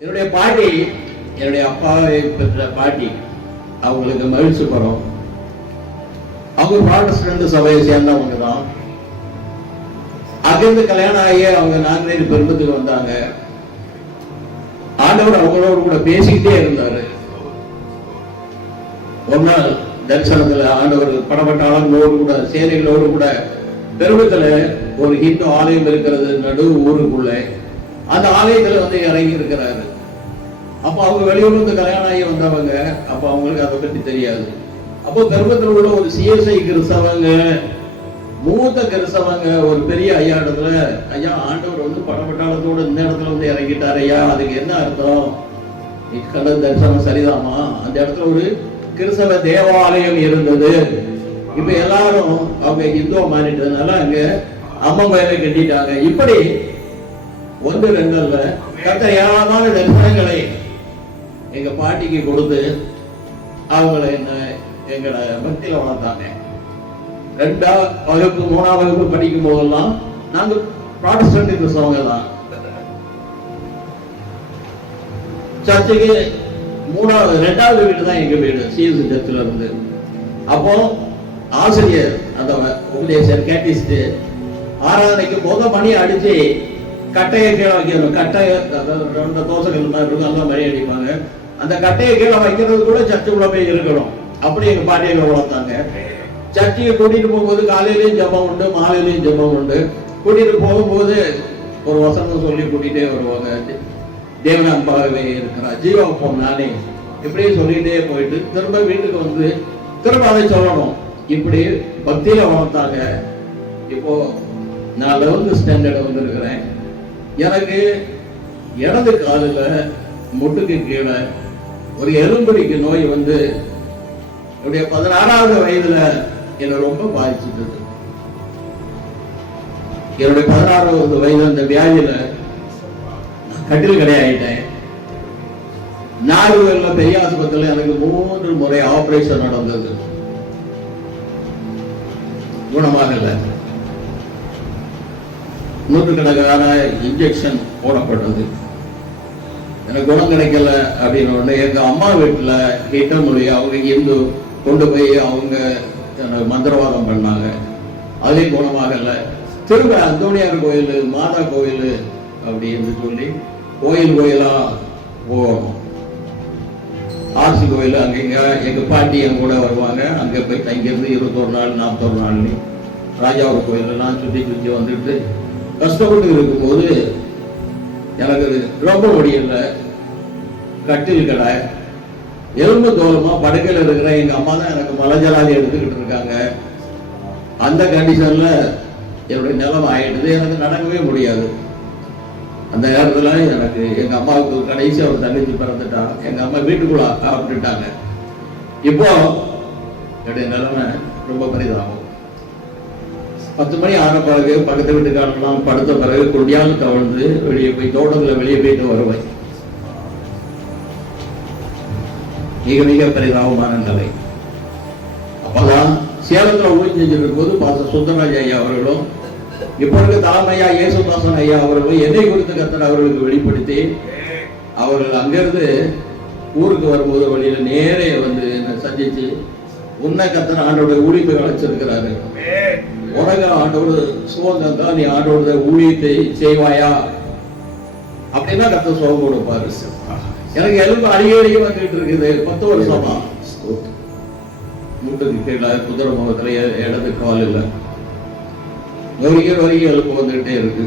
என்னுடைய பாட்டி, என்னுடைய அப்பாவை பெற்ற பாட்டி, அவங்களுக்கு மகிழ்ச்சி படம். அவங்க ப்ராட்டஸ்டன்ட் சபையை சேர்ந்தவங்க தான். அங்கிருந்து கல்யாணம் ஆகி அவங்க நாங்குநேரி பெரும்பத்துக்கு வந்தாங்க. ஆண்டவர் அவங்களோடு கூட பேசிக்கிட்டே இருந்தாரு. ஒரு நாள் தரிசனத்துல ஆண்டவர் படப்பட்டாளங்களோடு கூட சேனைகளோடு கூட பெருமத்துல ஒரு ஹிந்து ஆலயம் இருக்கிறது நடு ஊருக்குள்ள. அந்த ஆலயத்துல வந்து இறங்கி இருக்கிறாரு. அப்ப அவங்க வெளியூர்ல இருந்து கல்யாணம் ஆகி வந்தவங்க. அப்ப அவங்களுக்கு அதை பற்றி தெரியாது. அப்போ பெருமத்தில் உள்ள ஒரு சிஎஸ்ஐ கிறிஸ்தவங்க, மூத்த கிறிஸ்தவங்க ஒரு பெரிய ஐயா இடத்துல, ஐயா ஆண்டவர் வந்து படப்பட்டாளத்தோடு இந்த இடத்துல வந்து இறங்கிட்டார் ஐயா, அதுக்கு என்ன அர்த்தம்? கடல் தரிசனம் சரிதாமா? அந்த இடத்துல ஒரு கிறிஸ்தவ தேவாலயம் இருந்தது. இப்ப எல்லாரும் அவங்க இந்துவா மாறிட்டதுனால அங்க அம்மன் கோயிலை கட்டிட்டாங்க. இப்படி ஒன்று ரெண்டு அல்ல, கர்த்தர் ஏராளமான தரிசனங்களை எங்க பாட்டிக்கு கொடுத்து அவங்களை என்ன எங்களை பக்தியில வளர்த்தாங்க. 2ஆம் வகுப்பு 3ஆம் வகுப்பு படிக்கும் போதெல்லாம் நாங்க ப்ராட்டஸ்டன்ட் கிறிஸ்தவங்க தான். சர்ச்சுக்கு 2வது வீடு தான் எங்க வீடு, சிஎஸ்சி சர்ச்சில் இருந்து. அப்போ ஆசிரியர், அந்த உபதேசர் கேட்டிஸ்ட், ஆராதனைக்கு மணி அடிச்சு கட்டையை கீழே வைக்கணும். கட்டையை, அதாவது 2 தோசைகள் மாதிரி இருக்கும், அந்த மாதிரி அடிப்பாங்க. அந்த கட்டையை கீழே வைக்கிறது கூட சர்ச்சுக்குள்ள போய் இருக்கணும். அப்படி எங்க பாட்டியை வளர்த்தாங்க. சர்ச்சையை கூட்டிட்டு போகும்போது காலையிலையும் ஜெபம் உண்டு, மாலையிலையும் ஜெபம் உண்டு. கூட்டிட்டு போகும்போது ஒரு வசனம் சொல்லி கூட்டிகிட்டே வருவாங்க. தேவன் அன்பாகவே இருக்கிறார், ஜீவாப்போம் நானே, இப்படியே சொல்லிட்டே போயிட்டு திரும்ப வீட்டுக்கு வந்து திரும்ப அதை சொல்லணும். இப்படி பக்தியில வளர்த்தாங்க. இப்போ நான் 11th ஸ்டாண்டர்ட் வந்திருக்கிறேன். எனக்கு இடது காலில் முட்டுக்கு கீழே ஒரு எலும்புடிக்கு நோய் வந்து என்னுடைய 16வது வயதுல என்னை ரொம்ப பாதிச்சுட்டு. என்னுடைய 16வது வயது அந்த வியாதியில கட்டில் கிடையாயிட்டேன். நாகர்கோவில்ல பெரிய ஆஸ்பத்திரியில் எனக்கு 3 முறை ஆபரேஷன் நடந்தது, குணமாகல. நூற்றுக்கணக்கான இன்ஜெக்ஷன் போடப்பட்டது, எனக்கு குணம் கிடைக்கல. அப்படின்னு ஒண்ணு எங்க அம்மா வீட்டுல கிட்ட மொழி அவங்க இந்து கொண்டு போய் அவங்க மந்திரவாதம் பண்ணாங்க, அதையும் குணமாகல. திரும்ப அந்தோணியார் கோயில், மாதா கோயில் அப்படின்னு சொல்லி கோயிலா போகணும். ஆர்சி கோயில் அங்க எங்க பாட்டி எங்க கூட வருவாங்க. அங்க போய் தங்கியிருந்து 21 நாள் 41 நாள் ராஜாவூர் கோயிலெல்லாம் சுற்றி வந்துட்டு கஷ்டப்பட்டு இருக்கும்போது எனக்கு ரொம்ப முடியல. கட்டில் கடை, எலும்பு தோலமா படுக்கையில் இருக்கிற எங்க அம்மா தான் எனக்கு மலஜலாதி எடுத்துக்கிட்டு இருக்காங்க. அந்த கண்டிஷன்ல என்னுடைய நிலைமை ஆயிடுது. எனக்கு நடக்கவே முடியாது. அந்த நேரத்துல எனக்கு எங்க அம்மாவுக்கு கடைசி ஒரு தங்கச்சி பிறந்துட்டா. எங்க அம்மா வீட்டுக்குள்ள விட்டுட்டாங்க. இப்போ என்னுடைய நிலைமை ரொம்ப பெரிதாகும். 10 மணி ஆன பிறகு பக்கத்து வீட்டுக்காரெல்லாம் படுத்த பிறகு கொடியாக தவழ்ந்து வெளியே போய் தோட்டத்துல வெளியே போயிட்டு வருவேன். மிக மிக பெரிதாகமான நிலை. அப்பதான் சேலத்துல ஊழியம் செஞ்சுட்டு இருக்கும்போது பாஸ்டர் சுந்தரராஜ் ஐயா அவர்களும் இப்ப இருக்க தலைமையா இயேசுதாசன் ஐயா அவர்களும் என்னை குறித்து கர்த்தர் அவர்களுக்கு வெளிப்படுத்தி, அவர்கள் அங்கிருந்து ஊருக்கு வரும்போது வழியில நேரே வந்து என்னை சந்திச்சு, உன்னை கர்த்தர் ஆண்டோட ஊழியத்தை அழைச்சிருக்கிறாரு, உனக்கு ஆண்டோடு சுதந்திரம் தான், நீ ஆண்டோட ஊழியத்தை செய்வாயா அப்படின்னா கர்த்தர் சுகம் கொடுப்பாரு. எனக்கு எலும்பு அடிக்கடி வந்துட்டு இருக்குது. 10 வருஷமா மூட்டுக்கு கீழே குதிரை முகத்துல இடது கால் இல்லை, வரைக்கும் எலும்பு வந்துகிட்டே இருக்கு.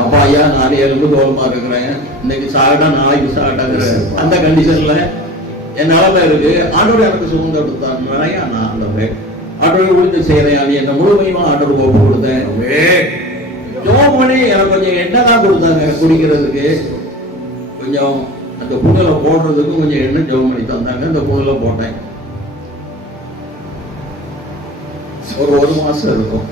அப்பா ஐயா, நானே எலும்பு தோலமா இருக்கிறேன், இன்னைக்கு சாகட்டா நாளைக்கு சாகட்டாங்கிற அந்த கண்டிஷன்ல என் நிலைமை இருக்கு. ஆண்டோட எனக்கு சுதந்திரம் கொடுத்தாங்க. நான் ஆண்டோட உறுதி செய்யறேன். நீ என்ன முழுமையுமா ஆண்டோட ஒப்பு கொடுத்தேன். ஜோம் பண்ணி எனக்கு கொஞ்சம் எண்ணெய் தான் கொடுத்தாங்க குடிக்கிறதுக்கு. கொஞ்சம் அந்த புண்ணுல போடுறதுக்கு கொஞ்சம் எண்ணெய் ஜோம் பண்ணி தந்தாங்க. அந்த புண்ணுல போட்டேன். ஒரு 1 மாசம் இருக்கும்.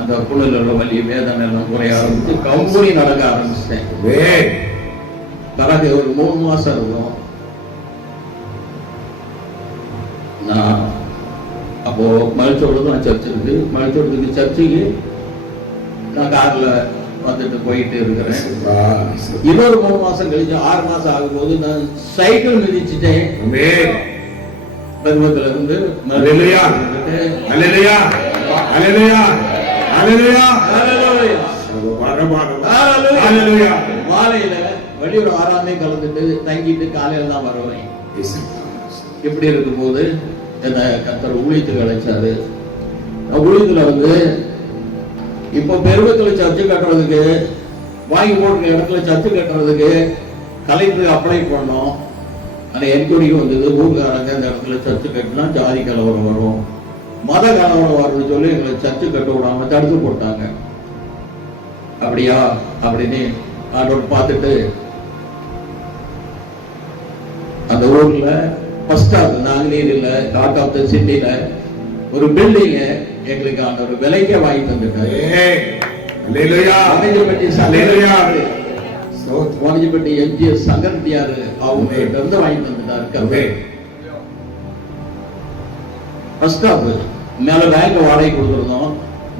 அந்த புண்ணுல உள்ள வலி வேதனை எல்லாம் குறைய ஆரம்பிச்சு கம்பெனி நடக்க ஆரம்பிச்சிட்டேன். பிறகு ஒரு 3 மாசம் இருக்கும். நான் அப்போ மலைச்சோடு தான் சர்ச் இருக்கு. மலைச்சோடுக்கு சர்ச்சுக்கு நான் கார்ல வந்துட்டு போயிட்டு இருக்கிறேன். இன்னொரு 3 மாசம் கழிச்சு 6 மாசம் ஆகும்போது நான் சைக்கிள் மிதிச்சுட்டேன். பருவத்துல இருந்து மாலையில வெளியூர் 6ஆம் கலந்துட்டு தங்கிட்டு காலையில தான் வருவேன். இப்படி இருக்கும்போது என்ன கர்த்தர் ஊழியத்துக்கு அழைச்சாரு. ஊழியத்துல வந்து இப்போ பெருவத்துல சர்ச்சு கட்டுறதுக்கு வாங்கி போட்டு இடத்துல சர்ச்சு கட்டுறதுக்கு கலெக்டருக்கு அப்ளை பண்ணோம். அந்த என்கொயரிக்கு வந்தது, ஊர்காரங்க இந்த இடத்துல சர்ச்சு கட்டினா ஜாதி கலவரம் வரும், மத கலவரம் வரும்னு சொல்லி எங்களை சர்ச்சு கட்ட விடாம தடுத்து போட்டாங்க. அப்படியா அப்படின்னு ஆண்டவர் பார்த்துட்டு அந்த ஊர்ல ஃபர்ஸ்ட் ஆஃப் நாங்குநீரில் ஹார்ட் ஆஃப் த சிட்டில ஒரு பில்டிங்க எங்களுக்கு ஆண்டவர் விலைக்கே வாங்கி தந்துட்டாரு. வாணிஜப்பட்டி எம்ஜிஎஸ் சங்கரட்டியாரு அவங்க இருந்து வாங்கி தந்துட்டாரு. ஃபர்ஸ்ட் ஆஃப் மேல பேங்க் வாடகை கொடுத்துருந்தோம்.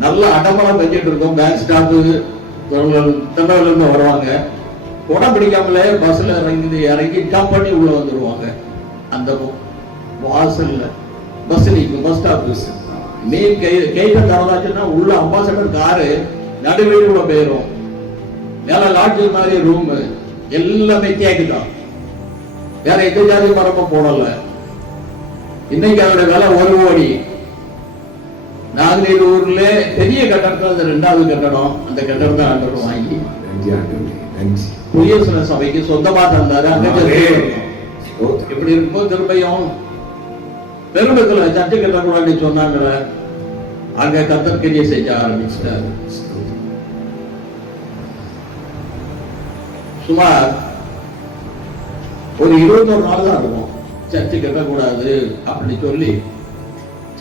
நல்ல அடமலம் பெஞ்சிட்டு இருக்கோம். பேங்க் ஸ்டாஃப் திருநெல்வேலியில இருந்து வருவாங்க. குடம் பிடிக்காமலே பஸ்ல இறங்கி ஜம்ப் பண்ணி உள்ள வந்துருவாங்க. அந்த வாசல்ல பஸ் நிற்கும். பஸ் ஸ்டாப் மெயின் கைட்ட தரதாச்சுன்னா உள்ள அம்பாசடர் காரு நடுவீடு போயிரும். மேல லாட்ஜ் மாதிரி ரூம் எல்லாமே கேக்குதான். வேற எந்த ஜாதி மரமும் போடல. இன்னைக்கு அதோட விலை 1 கோடி. நாங்குநீர் ஊர்ல பெரிய கட்டடத்துல அந்த 2வது கட்டடம், அந்த கட்டடத்தை ஆண்டவர் வாங்கி புதிய சபைக்கு சொந்தமா தந்தாரு. அங்க இப்படி இருக்கும்போது திரும்பியும் பெருமத்துல சர்ச்சை கட்டக்கூடாது சொன்னாங்க. அங்க கர்த்தர் கிரியை செய்ய ஆரம்பிச்சிட்டாரு. சுமார் ஒரு 21 நாள் தான் இருக்கும். சர்ச்சை கட்டக்கூடாது அப்படி சொல்லி,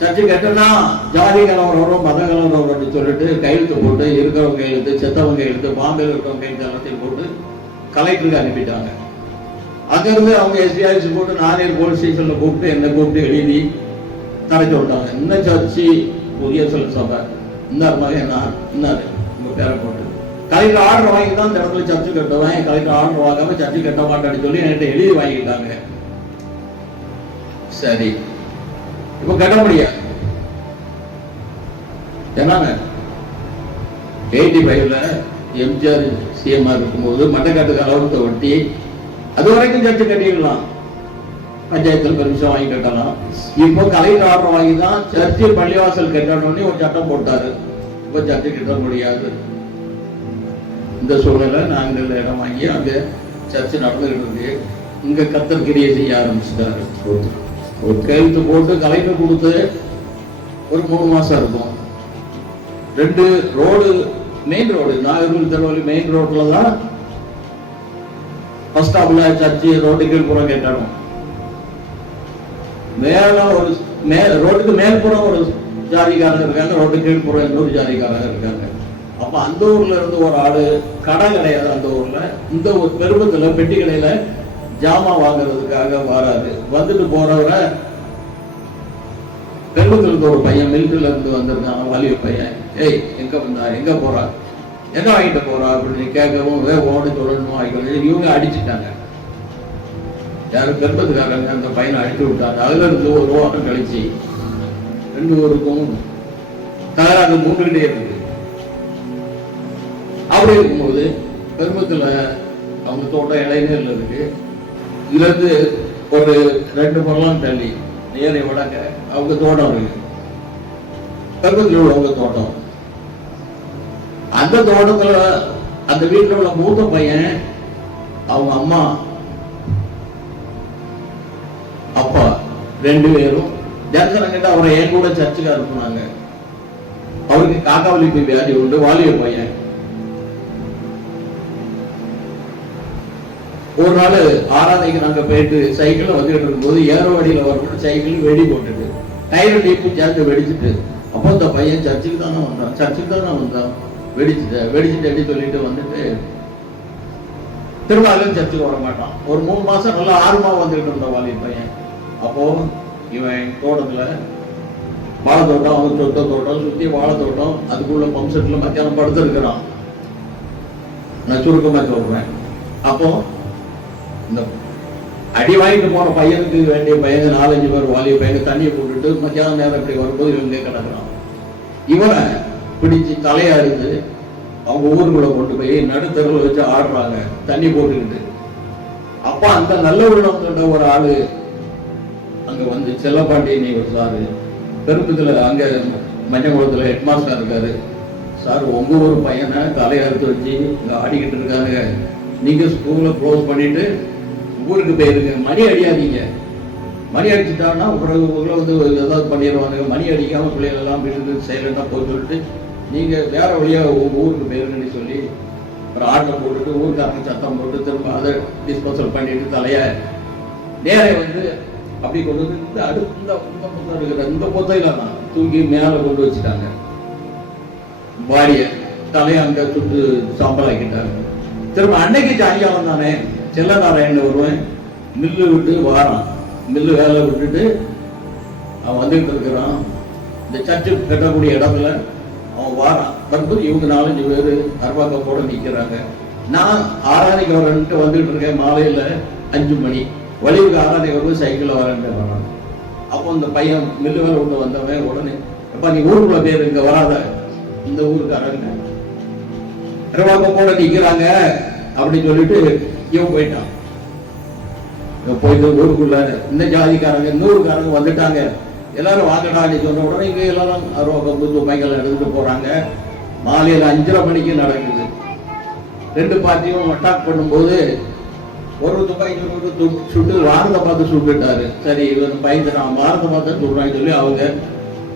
சர்ச்சை கட்டினா ஜாதி கலவரம் வரும், மத கலவரம் வரும்னு சொல்லிட்டு கையெழுத்து போட்டு, இருக்கிறவங்க கையெழுத்து, செத்தவங்க கையெழுத்து, பாம்பேல இருக்கிறவங்க கையெழுத்து எல்லாத்தையும் போட்டு கலெக்டருக்கு அனுப்பிட்டாங்க. அங்கிருந்து அவங்க எஸ்பிஐசி போட்டு நானேர் போலீஸ் ஸ்டேஷன்ல கூப்பிட்டு என்ன கூப்பிட்டு எழுதி தர சொல்லிட்டாங்க. இந்த சர்ச்சி புதிய சபை இந்த மாதிரி இன்னாரு உங்க பேரை போட்டு கலெக்டர் ஆர்டர் வாங்கி தான் இந்த இடத்துல சர்ச்சு கட்டுவேன். கலெக்டர் ஆர்டர் வாங்காம சர்ச்சு கட்ட மாட்டேன்னு சொல்லி என்கிட்ட எழுதி வாங்கிட்டாங்க. சரி, இப்ப கட்ட முடியாது. என்னங்க 85ல எம்ஜிஆர் சிஎம்ஆர் இருக்கும்போது மட்டக்காட்டு கலவரத்தை ஒட்டி அது வரைக்கும் சர்ச்சை கட்டிக்கலாம், பஞ்சாயத்துல பெர்மிஷன் வாங்கி கட்டலாம். இப்போ கலெக்டர் ஆர்டர் வாங்கி தான் சர்ச்சில் பள்ளிவாசல் கட்டணும்னு ஒரு சட்டம் போட்டாரு. இப்போ சர்ச்சை கட்ட முடியாது. இந்த சூழல நாங்கள் இடம் வாங்கி அங்க சர்ச்சை நடந்துகிட்டு இருக்கு. இங்க கர்த்தர் கிரியை செய்ய ஆரம்பிச்சுட்டாரு. ஒரு கையெழுத்து போட்டு கலெக்டர் கொடுத்து ஒரு 3 மாசம் இருக்கும். 2 road, main road, Nagercoil Thiruvalli main ரோட்ல தான் ஃபர்ஸ்ட் ஆஃப்ல சர்ச்சு ரோட்டு கீழ்ப்புறம் கட்டணும். மேல ஒரு ரோட்டுக்கு மேல்புறம் ஒரு ஜாதிக்காரங்க இருக்காங்க, ரோட்டு கீழ்ப்புறம் இன்னொரு ஜாதிக்காரங்க இருக்காங்க. அப்ப அந்த ஊர்ல இருந்து ஒரு ஆளு, கடை கிடையாது அந்த ஊர்ல, இந்த ஒரு பெருமத்துல பெட்டி கடையில ஜாமா வாங்குறதுக்காக வராது. வந்துட்டு போறவரை பெருமத்துல இருந்து ஒரு பையன் மிலிட்டரியில இருந்து வந்திருக்காங்க, வாலிப பையன். ஏய் எங்க வந்தா, எங்க போறா, என்ன வாங்கிட்டு போறா அப்படின்னு கேட்கவும் ஓடு சொல்லணும் வாங்கிட்டு இவங்க அடிச்சுட்டாங்க. யாரும் பெருமத்துக்காரங்க அந்த பையனை அடிச்சு விட்டாங்க. அதுல இருந்து ஒரு வாரம் கழிச்சு 2 ஊருக்கும் தகராறு மூண்டுகிட்டே இருக்கு. அப்படி இருக்கும்போது பெருமத்துல அவங்க தோட்டம் இளைஞர்ல இருக்கு. இதுல இருந்து ஒரு 2 பரலாம் தள்ளி நேரை வடக்க அவங்க தோட்டம் இருக்கு. பெருமத்துல உள்ளவங்க தோட்டம். அந்த தோட்டத்துல அந்த வீட்டுல உள்ள மூத்த பையன், அவங்க அம்மா அப்பா 2 பேரும் தரிசனங்கிட்ட அவரை என் கூட சர்ச்சுக்கு அனுப்புனாங்க. அவருக்கு காக்காவலிப்பு வியாதி உண்டு, வாலிப பையன். ஒரு நாள் ஆராதனைக்கு நாங்க போயிட்டு சைக்கிள்ல வந்துட்டு இருக்கும்போது ஏரோவாடியில வரணும், சைக்கிள் வெடி போட்டுட்டு டயர் டீப்பு சேர்த்து வெடிச்சுட்டு, அப்போ இந்த பையன் சர்ச்சுக்கு தானே வந்தான் வெடிச்சுட்டு சொல்லிட்டு வந்துட்டு திரும்ப சர்ச்சுக்கு வர மாட்டான். ஒரு 3 மாசம் நல்லா ஆர்வமா வந்துட்டு இருந்த வாலிப பையன். அப்போ இவன் தோட்டத்துல வாழைத்தோட்டம், அவங்க சொத்த தோட்டம் சுத்தி வாழைத்தோட்டம், அதுக்குள்ள பம்ப் செட்ல மத்தியானம் படுத்து இருக்கிறான். நான் சுருக்கமாக சொல்றேன். அப்போ இந்த அடி வாங்கிட்டு போன பையனுக்கு வேண்டிய பையன் 4-5 பேர் வாலிய பையன் தண்ணியை போட்டுட்டு மத்தியான நேரம் இப்படி வரும்போது இவங்க கிடக்குறான். இவனை பிடிச்சி தலையா இருந்து அவங்க ஊருக்குள்ள கொண்டு போய் நடுத்தருவில் வச்சு ஆடுறாங்க தண்ணி போட்டுக்கிட்டு. அப்ப அந்த நல்ல உள்ளம் கண்ட ஒரு ஆளு அங்க வந்து செல்லப்பாண்டியன் ஒரு சாரு பெரும்புல அங்க மஞ்சக்குளத்துல ஹெட்மாஸ்டர் இருக்காரு. சார் உங்க ஒரு பையனை தலையை அறுத்து வச்சு இங்க ஆடிக்கிட்டு இருக்காங்க, நீங்க ஸ்கூலை க்ளோஸ் பண்ணிட்டு ஊருக்கு போயிருங்க, மணி அடியாதீங்க, மணி அடிச்சுட்டாங்கன்னா பிறகு ஊரில் வந்து ஏதாவது பண்ணிடுவாங்க, மணி அடிக்காம பிள்ளைகள் எல்லாம் வீட்டுக்கு சைலண்டாக போய் சொல்லிட்டு நீங்க வேற வழியா ஊருக்கு போயிருங்கன்னு சொல்லி ஒரு ஆட்டை போட்டுட்டு ஊருக்காரங்க சத்தம் போட்டு திரும்ப அதை டிஸ்போசல் பண்ணிட்டு தலைய நேர வந்து அப்படி கொண்டு வந்து இந்த அடுத்த புத்தம் இருக்கிற இந்த புத்தையில தான் தூக்கி மேல கொண்டு வச்சுட்டாங்க. பாடிய தலையை அங்க சுட்டு சாம்பலாக்கிட்டாங்க. திரும்ப அன்னைக்கு சாயங்காலம் தானே செல்லநாராயணன் வருவேன் மில்லு விட்டு வாரான். மில்லு வேலை விட்டுட்டு அவன் வந்துகிட்டு இருக்கிறான். இந்த சர்ச்சு கட்டக்கூடிய இடத்துல அவன் வாரான். வரும்போது இவங்க 4-5 பேர் அருவாக்கப்போட நிற்கிறாங்க. நான் ஆராதனைக்கு வரேன்ட்டு வந்துட்டு இருக்கேன். மாலையில 5 மணி வலிவுக்கு ஆராதனை வரும்போது சைக்கிளில் வரேன்ட்டு வரான். அப்போ இந்த பையன் மில்லு வேலை விட்டு வந்தவன் உடனே எப்பா நீ ஊருக்குள்ள பேர் இங்க வராத, இந்த ஊருக்காரங்க அருவாக்கப்போட நிற்கிறாங்க அப்படின்னு சொல்லிட்டு இவன் போயிட்டான். போயிட்டு ஊருக்குள்ள இந்த ஜாதிக்காரங்க இன்னொருக்காரங்க வந்துட்டாங்க, எல்லாரும் வாங்கடான்னு சொன்ன உடனே இங்க எல்லாரும் அருவாக்கம் துப்பாய்கள் எடுத்துட்டு போறாங்க. மாலையில 5:30 மணிக்கு நடக்குது. 2 பார்ட்டியும் அட்டாக் பண்ணும்போது ஒரு துப்பாக்கி சுட்டு வாரத்தை பார்த்து சுட்டுட்டாரு. சரி இவன் பயந்துட்டான், வாரத்தை பார்த்து சொல்றான்னு சொல்லி அவங்க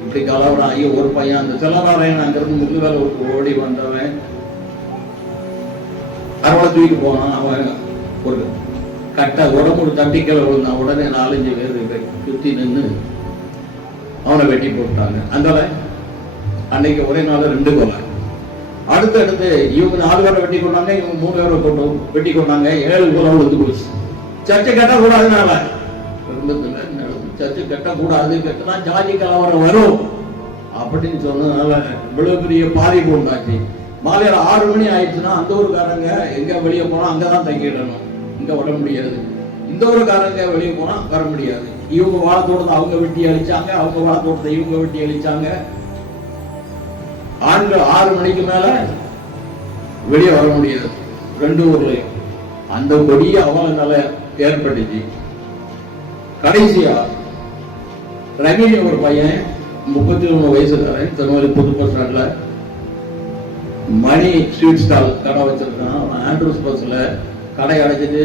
இப்படி கலவரம் ஆகி ஒரு பையன் அந்த செல்லநாராயணன் அங்கிருந்து முள்ளு வேலை ஓடி வந்தவன் அறுவடை தூக்கி போனான். அவன் ஒரு கட்ட உடம்பு தட்டிக்கலை விழுந்தான். உடனே 4-5 பேர் சுத்தி நின்று அவனை வெட்டி போட்டாங்க. அதனால அன்னைக்கு ஒரே நாள் 2 கொலை. அடுத்தடுத்து இவங்க 4 பேரை வெட்டி கொண்டாங்க, இவங்க 3 பேரை கொண்டு வெட்டி கொண்டாங்க. 7 கொலை விழுந்து போச்சு. சர்ச்சை கட்டக்கூடாதுனால சர்ச்சை கட்டக்கூடாது, கட்டினா ஜாதி கலவரம் வரும் அப்படின்னு சொன்னதுனால இவ்வளவு பெரிய பாதிப்பு உண்டாச்சு. மாலையில 6 மணி ஆயிடுச்சுன்னா அந்த ஊருக்காரங்க எங்க வெளியே போனா அங்கதான் தங்கிடணும், இங்க வர முடியாது. இந்த ஊருக்காரங்க வெளியே போனா வர முடியாது. இவங்க வாழத்தோட்டத்தை அவங்க வெட்டி அழிச்சாங்க, அவங்க வாழத்தோட்டத்தை இவங்க வெட்டி அழிச்சாங்க. ஆண்கள் 6 மணிக்கு மேல வெளியே வர முடியாது 2 ஊர்லயும். அந்த கொடிய அவலனால ஏற்பட்டுச்சு. கடைசியா ரவினி ஒரு பையன் 33 வயசுக்காரன் திருநெல்வேலி புது பஸ் ஸ்டாண்ட்ல மணி ஸ்வீட் ஸ்டால் கடை வச்சிருக்கான். அவன் ஆண்ட்ரூஸ் பஸ்ல கடை அடைச்சிட்டு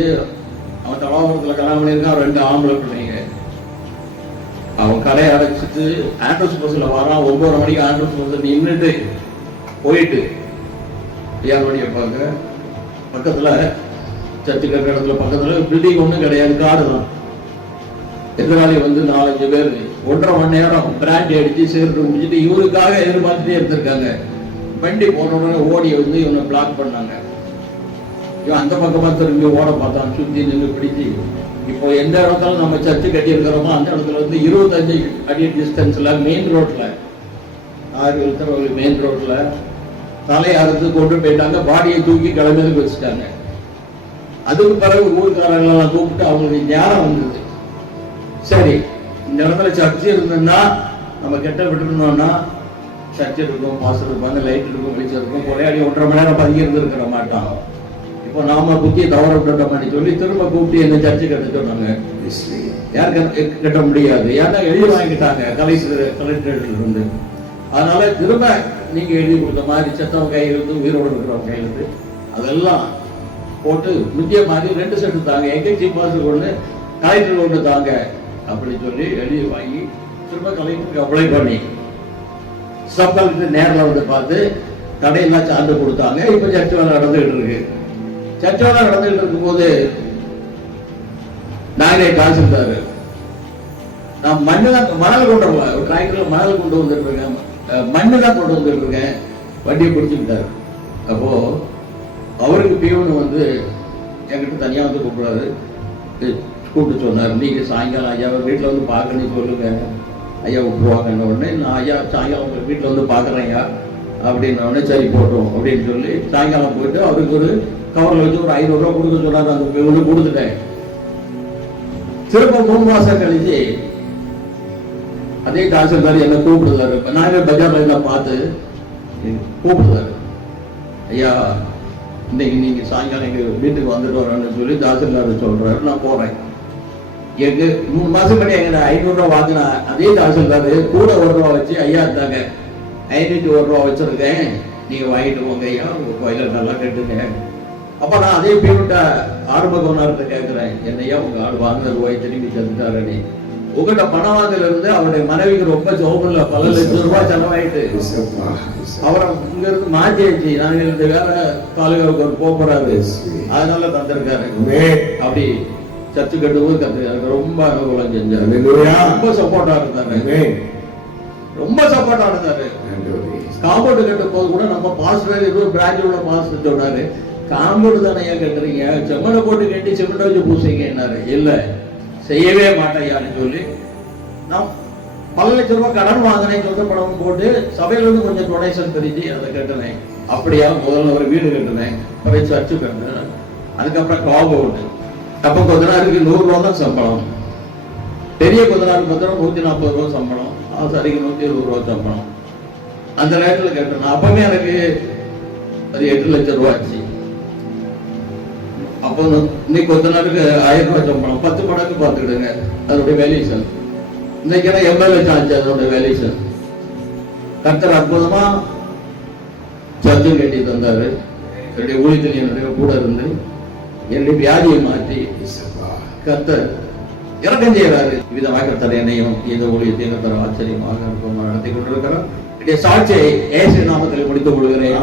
அவன் தலாபுரத்துல கல்யாணம் பண்ணியிருக்கான். 2 ஆம்பளை பிள்ளைங்க. அவன் கடை அடைச்சிட்டு ஆண்ட்ரூஸ் பஸ்ல வரான். 9 மணிக்கு ஆண்ட்ரூஸ் பஸ் நின்றுட்டு போயிட்டு 7 மணி வைப்பாங்க. பக்கத்துல சர்ச்சு கட்டுற இடத்துல பக்கத்துல பில்டிங் ஒன்றும் கிடையாது, காடு தான். எதிராளி வந்து 4-5 பேர் 1.5 மணி நேரம் பிராண்டி அடிச்சு சேர்த்து முடிச்சுட்டு இவருக்காக எதிர்பார்த்துட்டே இருந்திருக்காங்க. வண்டி போன உடனே ஓடி வந்து இவனை பிளாக் பண்ணாங்க. இவன் அந்த பக்கமா திரும்பி ஓட பார்த்தான், சுத்தி நின்று பிடிச்சி. இப்போ எந்த இடத்துல நம்ம சர்ச்சு கட்டி இருக்கிறோமோ அந்த இடத்துல இருந்து 25 அடி டிஸ்டன்ஸ்ல மெயின் ரோட்ல மெயின் ரோட்ல தலையை அறுத்து கொண்டு போயிட்டாங்க. பாடியை தூக்கி கிளம்பி வச்சுட்டாங்க. அதுக்கு பிறகு ஊருக்காரங்களெல்லாம் கூப்பிட்டு அவங்களுக்கு ஞானம் வந்தது. சரி இந்த இடத்துல சர்ச்சை இருந்ததுன்னா நம்ம கெட்ட விட்டுருந்தோம்னா சர்ச்சை இருக்கும், பாசம் இருப்பாங்க, லைட் இருக்கும், வெளிச்சம் இருக்கும், கொலையாடி 1.5 மணி நேரம் பதுங்கி இருந்திருக்கிற மாட்டான். இப்போ நாம புத்தியை தவற விட்டோம்னு சொல்லி திரும்ப கூப்பிட்டு என்ன சர்ச்சை கட்ட சொன்னாங்க. யாருக்கு கட்ட முடியாது, ஏன்னா எழுதி வாங்கிட்டாங்க கலெக்டரேட்ல இருந்து. அதனால திரும்ப நீங்க எழுதி கொடுத்த மாதிரி செத்தவங்க கையெழுத்து, உயிரோடு இருக்கிறவங்க கையெழுத்து அதெல்லாம் போட்டு முத்திய மாதிரி 2 செட்டு தாங்க, எங்க சீஃப் மாஸ்டர் கொண்டு கலெக்டர் கொண்டு தாங்க அப்படின்னு சொல்லி எழுதி வாங்கி திரும்ப கலெக்டருக்கு அப்ளை பண்ணி சப் கலெக்டர் நேரில் வந்து பார்த்து கடையெல்லாம் சார்ந்து கொடுத்தாங்க. இப்ப சர்ச்சை வேலை நடந்துகிட்டு இருக்கு. சர்ச்சை வேலை நடந்துகிட்டு இருக்கும் போது நாங்களே காசு இருந்தாரு. நான் மணல் கொண்டு வரல, ஒரு டிராக்டர்ல மணல் கொண்டு வந்துட்டு இருக்கேன், மண்ணு தான் கொண்டு வந்துட்டு இருக்கேன். வண்டியை பிடிச்சுக்கிட்டாரு. அப்போ அவருக்கு பியூன் வந்து என்கிட்ட தனியா வந்து கூப்பிடாரு, கூப்பிட்டு சொன்னார், நீங்க சாயங்காலம் ஐயாவை வீட்டில் வந்து பார்க்கணும்னு சொல்லுங்க, ஐயா விட்டுருவாங்கன்னு. உடனே நான் ஐயா சாயங்காலம் உங்க வீட்டில் வந்து பார்க்குறேன் ஐயா அப்படின்னு சரி போட்டோம் அப்படின்னு சொல்லி சாயங்காலம் போயிட்டு அவருக்கு ஒரு கவர்ல வச்சு ஒரு 500 ரூபா கொடுக்க சொன்னாரு. அந்த கொடுத்துட்டேன். திரும்ப 3 மாசம் கழிச்சு அதே தாசில்தார் என்ன கூப்பிடுறாரு. நாங்க பஜார்ல எல்லாம் பார்த்து கூப்பிடுறாரு. ஐயா, இன்னைக்கு நீங்க சாயங்காலம் எங்க வீட்டுக்கு வந்துட்டு வரேன்னு சொல்லி தாசில்தார் சொல்றாரு. நான் போறேன். எனக்கு 3 மாசம் முன்னாடி எங்க 500 ரூபா வாங்கினா அதே தாசில்தார் கூட 1 ரூபா வச்சு, ஐயா இருந்தாங்க 501 ரூபா வச்சிருக்கேன், நீங்க வாங்கிட்டு போங்க ஐயா, உங்க கோயில நல்லா கட்டுங்க. அப்ப நான் அதே பேருட்ட ஆரம்ப கொண்டாடுறத கேட்கிறேன், என்னையா உங்க ஆள் வாங்கின ரூபாய் திரும்பி தந்துட்டாரு. உங்ககிட்ட பணம் வாங்கல இருந்து அவருடைய மனைவிக்கு ரொம்ப சோகம்ல பல லட்சம் ரூபாய் செலவாயிட்டு அவரை இங்க இருந்து மாற்றியாச்சு. நாங்க இந்த வேலை தாலுகாவுக்கு ஒரு போறாரு, அதனால தந்திருக்காரு. அப்படி சர்ச்சு கட்டும்போது கத்துக்காரு. ரொம்ப அனுகூலம் செஞ்சாரு. ரொம்ப சப்போர்ட்டா இருந்தாரு. ரொம்ப சப்போர்ட்டா இருந்தாரு. காம்பவுண்ட் கட்டும் போது கூட நம்ம பாஸ்டர் ஏதோ பிரான்ச் உள்ள பாஸ்டர் சொன்னாரு, காம்பவுண்ட் தானே ஏன் கட்டுறீங்க, செம்மனை போட்டு கட்டி சிமெண்ட் வச்சு பூசிங்கன்னாரு. இல்ல, செய்யவே மாட்டேயான்னு சொல்லி நான் பல லட்சம் ரூபாய் கடன் வாங்கினேன். சொந்த பணம் போட்டு சபையில இருந்து கொஞ்சம் டொனேஷன் தெரிஞ்சு அதை கட்டினேன். அப்படியா முதல்ல ஒரு வீடு கட்டினேன், அப்புறம் சர்ச்சு கட்டினேன், அதுக்கப்புறம் காம்பவுண்ட். அப்ப கொஞ்ச நாளுக்கு 100 ரூபா தான் சம்பளம். பெரிய கொஞ்ச நாள் பார்த்தா 140 ரூபா சம்பளம், சரிக்கு 120 ரூபா சம்பளம். அந்த நேரத்தில் கட்டினேன். அப்பவே எனக்கு அது 8 லட்சம் ரூபாய் ஆச்சு. அப்போ இன்னைக்கு கொஞ்ச நாளுக்கு 1000 ரூபாய் சம்பளம், 10 மடங்கு பார்த்துக்கிடுங்க அதோடைய வேல்யூஷன். இன்னைக்கு என்ன 80 லட்சம் ஆச்சு அதோட வேல்யூஷன். கர்த்தர் அற்புதமா சர்ச்சை கட்டி தந்தாரு. என்னுடைய ஊழியத்தில் என்னுடைய கூட இருந்து என்னுடைய வியாதியை மாற்றி கர்த்தர் இறக்கம் செய்யறாரு. விதமாக கர்த்தர் என்னையும் இந்த ஊழியத்தை கர்த்தர் ஆச்சரியமாக நடத்தி கொண்டிருக்கிறார். சாட்சியை இயேசு நாமத்தில் முடித்துக் கொள்கிறேன்.